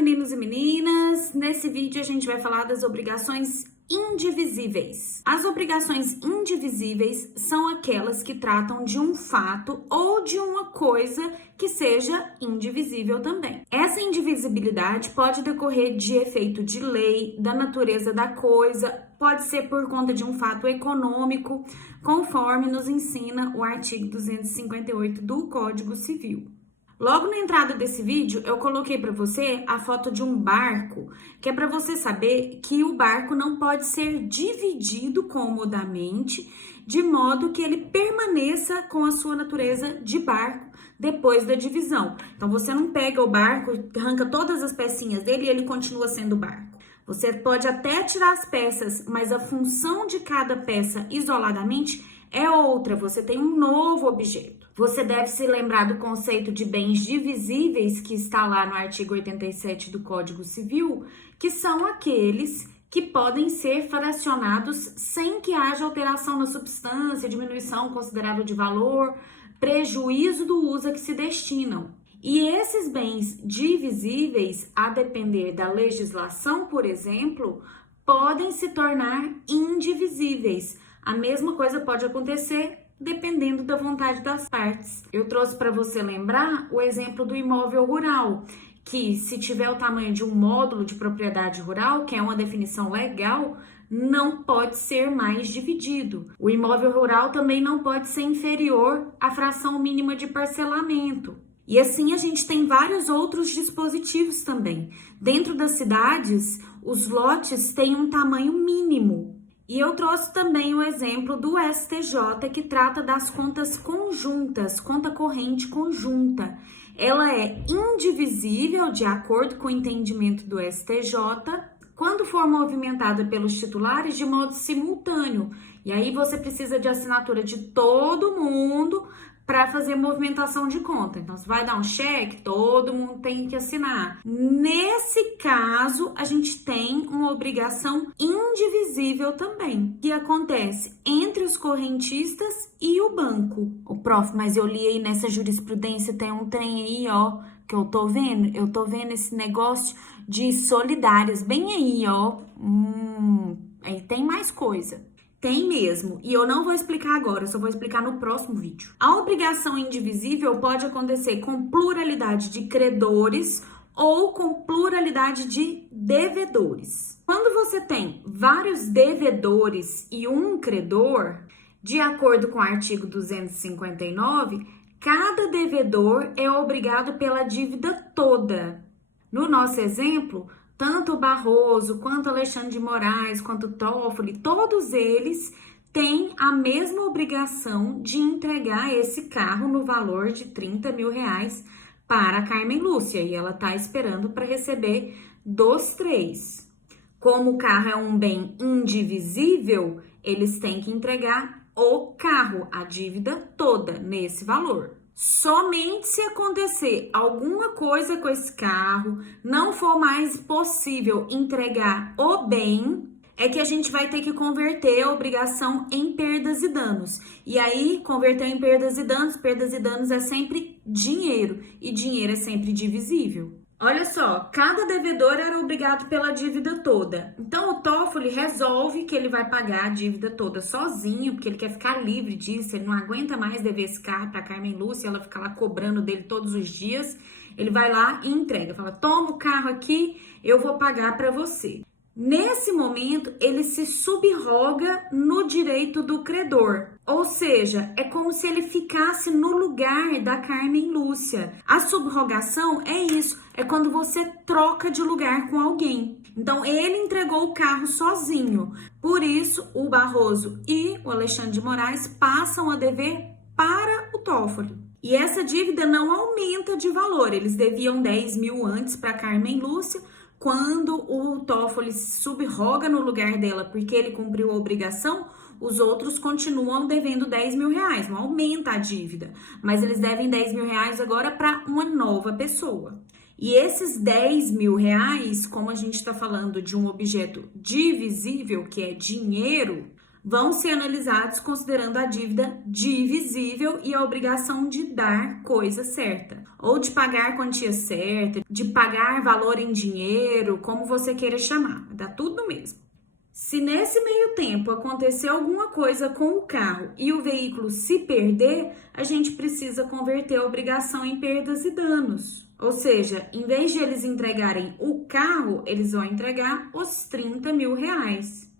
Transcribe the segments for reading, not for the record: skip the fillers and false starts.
meninos e meninas! Nesse vídeo a gente vai falar das obrigações indivisíveis. As obrigações indivisíveis são aquelas que tratam de um fato ou de uma coisa que seja indivisível também. Essa indivisibilidade pode decorrer de efeito de lei, da natureza da coisa, pode ser por conta de um fato econômico, conforme nos ensina o artigo 258 do Código Civil. Logo na entrada desse vídeo, eu coloquei para você a foto de um barco, que é para você saber que o barco não pode ser dividido comodamente, de modo que ele permaneça com a sua natureza de barco depois da divisão. Então, você não pega o barco, arranca todas as pecinhas dele e ele continua sendo barco. Você pode até tirar as peças, mas a função de cada peça isoladamente é outra, você tem um novo objeto. Você deve se lembrar do conceito de bens divisíveis que está lá no artigo 87 do Código Civil, que são aqueles que podem ser fracionados sem que haja alteração na substância, diminuição considerável de valor, prejuízo do uso a que se destinam. E esses bens divisíveis, a depender da legislação, por exemplo, podem se tornar indivisíveis. A mesma coisa pode acontecer dependendo da vontade das partes. Eu trouxe para você lembrar o exemplo do imóvel rural, que se tiver o tamanho de um módulo de propriedade rural, que é uma definição legal, não pode ser mais dividido. O imóvel rural também não pode ser inferior à fração mínima de parcelamento. E assim a gente tem vários outros dispositivos também. Dentro das cidades, os lotes têm um tamanho mínimo. E eu trouxe também o exemplo do STJ, que trata das contas conjuntas, conta corrente conjunta. Ela é indivisível, de acordo com o entendimento do STJ, quando for movimentada pelos titulares de modo simultâneo. E aí você precisa de assinatura de todo mundo para fazer movimentação de conta. Então, você vai dar um cheque, todo mundo tem que assinar. Nesse caso, a gente tem uma obrigação indivisível também, que acontece entre os correntistas e o banco. O prof, mas eu li aí nessa jurisprudência, tem um trem aí, ó, que eu tô vendo esse negócio de solidárias, bem aí, ó. Aí tem mais coisa. Tem mesmo, e eu não vou explicar agora, eu só vou explicar no próximo vídeo. A obrigação indivisível pode acontecer com pluralidade de credores ou com pluralidade de devedores. Quando você tem vários devedores e um credor, de acordo com o artigo 259, cada devedor é obrigado pela dívida toda. No nosso exemplo, tanto o Barroso, quanto Alexandre de Moraes, quanto o Toffoli, todos eles têm a mesma obrigação de entregar esse carro no valor de 30 mil reais para a Carmen Lúcia. E ela está esperando para receber dos três. Como o carro é um bem indivisível, eles têm que entregar o carro, a dívida toda, nesse valor. Somente se acontecer alguma coisa com esse carro, não for mais possível entregar o bem, é que a gente vai ter que converter a obrigação em perdas e danos. E aí, converter em perdas e danos é sempre dinheiro, e dinheiro é sempre divisível. Olha só, cada devedor era obrigado pela dívida toda. Então, o Toffoli resolve que ele vai pagar a dívida toda sozinho, porque ele quer ficar livre disso, ele não aguenta mais dever esse carro para Carmen Lúcia, ela fica lá cobrando dele todos os dias. Ele vai lá e entrega, fala, toma o carro aqui, eu vou pagar para você. Nesse momento, ele se subroga no direito do credor, ou seja, é como se ele ficasse no lugar da Carmen Lúcia. A subrogação é isso, é quando você troca de lugar com alguém. Então, ele entregou o carro sozinho, por isso o Barroso e o Alexandre de Moraes passam a dever para o Toffoli. E essa dívida não aumenta de valor, eles deviam 10 mil antes para Carmen Lúcia. Quando o Toffoli se subroga no lugar dela porque ele cumpriu a obrigação, os outros continuam devendo 10 mil reais, não aumenta a dívida, mas eles devem 10 mil reais agora para uma nova pessoa. E esses 10 mil reais, como a gente está falando de um objeto divisível, que é dinheiro, vão ser analisados considerando a dívida divisível e a obrigação de dar coisa certa, ou de pagar quantia certa, de pagar valor em dinheiro, como você queira chamar, dá tudo no mesmo. Se nesse meio tempo acontecer alguma coisa com o carro e o veículo se perder, a gente precisa converter a obrigação em perdas e danos. Ou seja, em vez de eles entregarem o carro, eles vão entregar os 30 mil reais.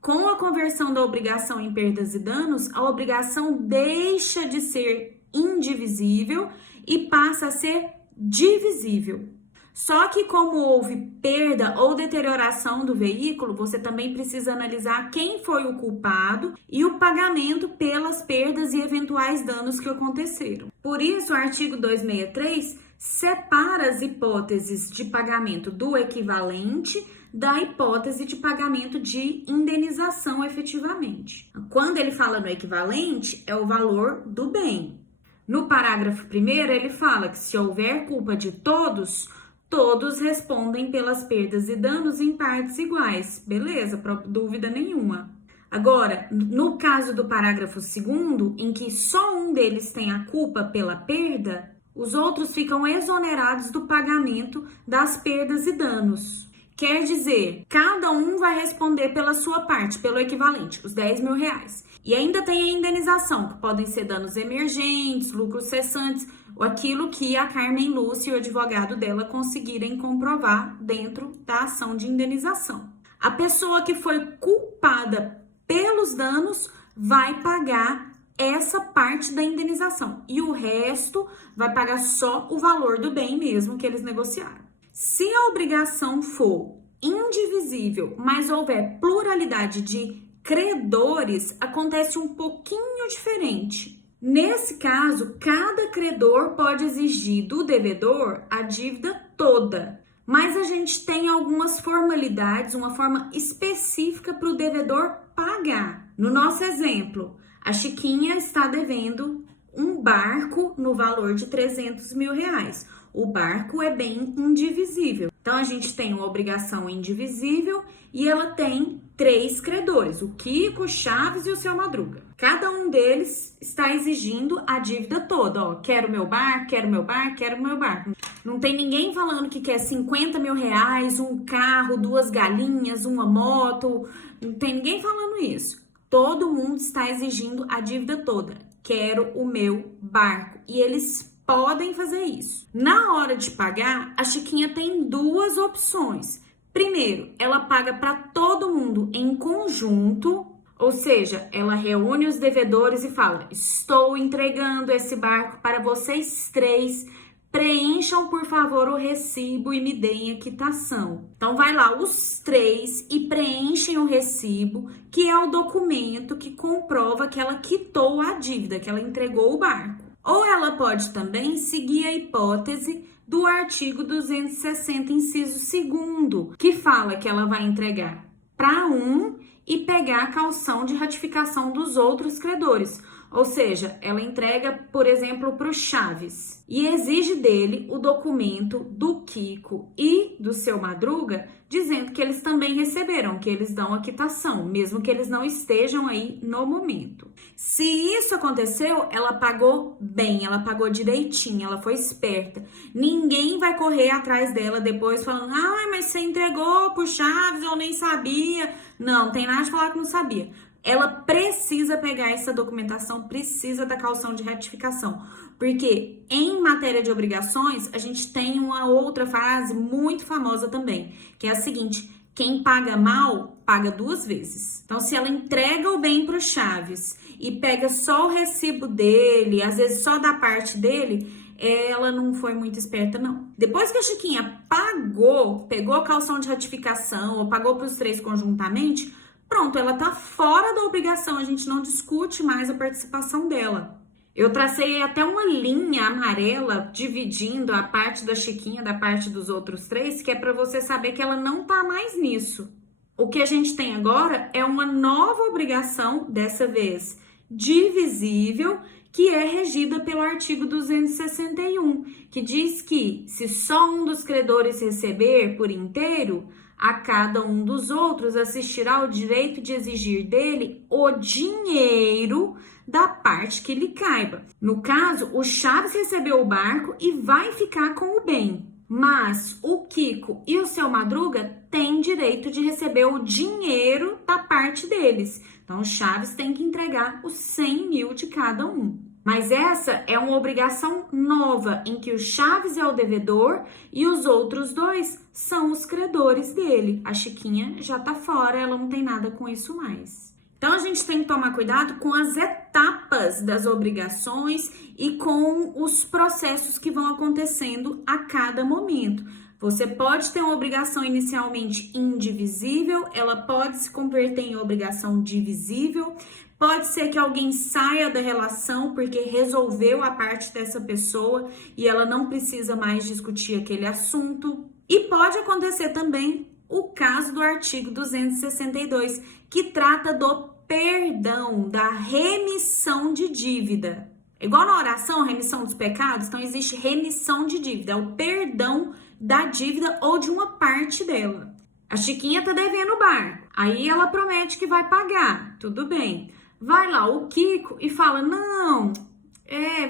Com a conversão da obrigação em perdas e danos, a obrigação deixa de ser indivisível e passa a ser divisível. Só que como houve perda ou deterioração do veículo, você também precisa analisar quem foi o culpado e o pagamento pelas perdas e eventuais danos que aconteceram. Por isso, o artigo 263 separa as hipóteses de pagamento do equivalente da hipótese de pagamento de indenização efetivamente. Quando ele fala no equivalente, é o valor do bem. No parágrafo 1º, ele fala que se houver culpa de todos, todos respondem pelas perdas e danos em partes iguais. Beleza, dúvida nenhuma. Agora, no caso do parágrafo 2º, em que só um deles tem a culpa pela perda, os outros ficam exonerados do pagamento das perdas e danos. Quer dizer, cada um vai responder pela sua parte, pelo equivalente, os 10 mil reais. E ainda tem a indenização, que podem ser danos emergentes, lucros cessantes, ou aquilo que a Carmen Lúcia e o advogado dela conseguirem comprovar dentro da ação de indenização. A pessoa que foi culpada pelos danos vai pagar essa parte da indenização e o resto vai pagar só o valor do bem mesmo que eles negociaram. Se a obrigação for indivisível, mas houver pluralidade de credores, acontece um pouquinho diferente. Nesse caso, cada credor pode exigir do devedor a dívida toda, mas a gente tem algumas formalidades, uma forma específica para o devedor pagar. No nosso exemplo, a Chiquinha está devendo um barco no valor de 300 mil reais. O barco é bem indivisível. Então, a gente tem uma obrigação indivisível e ela tem 3 credores, o Kiko, o Chaves e o Seu Madruga. Cada um deles está exigindo a dívida toda. Ó, quero meu barco, quero meu barco, quero meu barco. Não tem ninguém falando que quer 50 mil reais, um carro, 2 galinhas, uma moto. Não tem ninguém falando isso. Todo mundo está exigindo a dívida toda. Quero o meu barco. E eles podem fazer isso. Na hora de pagar, a Chiquinha tem 2 opções. Primeiro, ela paga para todo mundo em conjunto, ou seja, ela reúne os devedores e fala: estou entregando esse barco para vocês 3, preencham por favor o recibo e me deem a quitação. Então vai lá os 3 e preenchem o recibo, que é o documento que comprova que ela quitou a dívida, que ela entregou o barco. Ou ela pode também seguir a hipótese do artigo 260, inciso 2º, que fala que ela vai entregar para um e pegar a caução de ratificação dos outros credores. Ou seja, ela entrega, por exemplo, para o Chaves e exige dele o documento do Kiko e do Seu Madruga, dizendo que eles também receberam, que eles dão a quitação, mesmo que eles não estejam aí no momento. Se isso aconteceu, ela pagou bem, ela pagou direitinho, ela foi esperta. Ninguém vai correr atrás dela depois falando: ai, mas você entregou pro Chaves, eu nem sabia. Não, tem nada de falar que não sabia. Ela precisa pegar essa documentação, precisa da caução de ratificação. Porque em matéria de obrigações, a gente tem uma outra frase muito famosa também, que é a seguinte: quem paga mal, paga 2 vezes. Então, se ela entrega o bem para o Chaves e pega só o recibo dele, às vezes só da parte dele, ela não foi muito esperta, não. Depois que a Chiquinha pagou, pegou a caução de ratificação ou pagou para os 3 conjuntamente, pronto, ela tá fora da obrigação, a gente não discute mais a participação dela. Eu tracei até uma linha amarela dividindo a parte da Chiquinha da parte dos outros 3, que é para você saber que ela não tá mais nisso. O que a gente tem agora é uma nova obrigação, dessa vez divisível, que é regida pelo artigo 261, que diz que se só um dos credores receber por inteiro, a cada um dos outros assistirá o direito de exigir dele o dinheiro da parte que lhe caiba. No caso, o Chaves recebeu o barco e vai ficar com o bem, mas o Kiko e o Seu Madruga têm direito de receber o dinheiro da parte deles. Então, o Chaves tem que entregar os 100 mil de cada um. Mas essa é uma obrigação nova, em que o Chaves é o devedor e os outros dois são os credores dele. A Chiquinha já tá fora, ela não tem nada com isso mais. Então, a gente tem que tomar cuidado com as etapas das obrigações e com os processos que vão acontecendo a cada momento. Você pode ter uma obrigação inicialmente indivisível, ela pode se converter em obrigação divisível, pode ser que alguém saia da relação porque resolveu a parte dessa pessoa e ela não precisa mais discutir aquele assunto. E pode acontecer também o caso do artigo 262, que trata do perdão, da remissão de dívida. Igual na oração, remissão dos pecados, então existe remissão de dívida, é o perdão da dívida ou de uma parte dela. A Chiquinha tá devendo o barco, aí ela promete que vai pagar, tudo bem. Vai lá o Kiko e fala, não,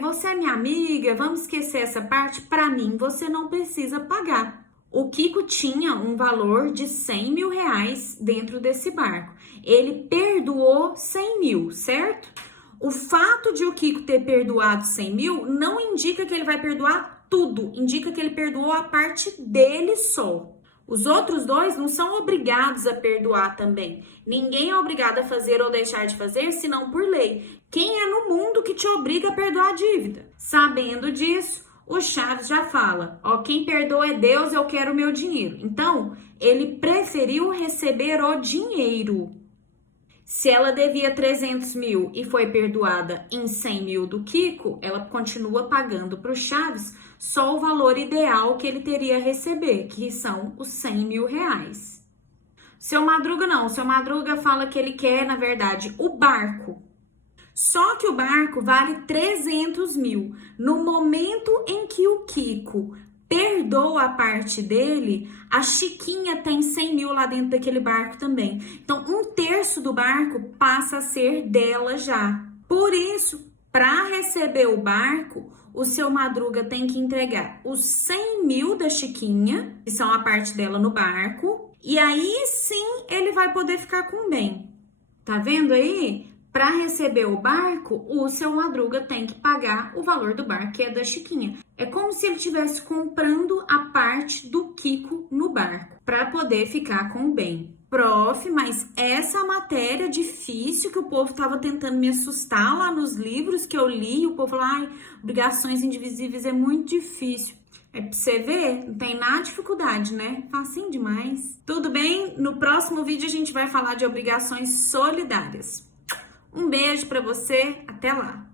você é minha amiga, vamos esquecer essa parte, pra mim você não precisa pagar. O Kiko tinha um valor de 100 mil reais dentro desse barco. Ele perdoou 100 mil, certo? O fato de o Kiko ter perdoado 100 mil não indica que ele vai perdoar tudo. Indica que ele perdoou a parte dele só. Os outros dois não são obrigados a perdoar também. Ninguém é obrigado a fazer ou deixar de fazer, senão por lei. Quem é no mundo que te obriga a perdoar a dívida? Sabendo disso, o Chaves já fala, quem perdoa é Deus, eu quero o meu dinheiro. Então, ele preferiu receber o dinheiro. Se ela devia 300 mil e foi perdoada em 100 mil do Kiko, ela continua pagando para o Chaves só o valor ideal que ele teria a receber, que são os 100 mil reais. Seu Madruga não, Seu Madruga fala que ele quer, na verdade, o barco. Só que o barco vale 300 mil. No momento em que o Kiko perdoa a parte dele, a Chiquinha tem 100 mil lá dentro daquele barco também. Então, 1/3 do barco passa a ser dela já. Por isso, para receber o barco, o Seu Madruga tem que entregar os 100 mil da Chiquinha, que são a parte dela no barco, e aí sim ele vai poder ficar com o bem. Tá vendo aí? Para receber o barco, o Seu Madruga tem que pagar o valor do barco, que é da Chiquinha. É como se ele estivesse comprando a parte do Kiko no barco, para poder ficar com o bem. Prof, mas essa matéria difícil que o povo estava tentando me assustar lá nos livros que eu li, o povo falou, obrigações indivisíveis é muito difícil. É pra você ver, não tem nada de dificuldade, né? Facinho demais. Tudo bem? No próximo vídeo a gente vai falar de obrigações solidárias. Um beijo para você, até lá!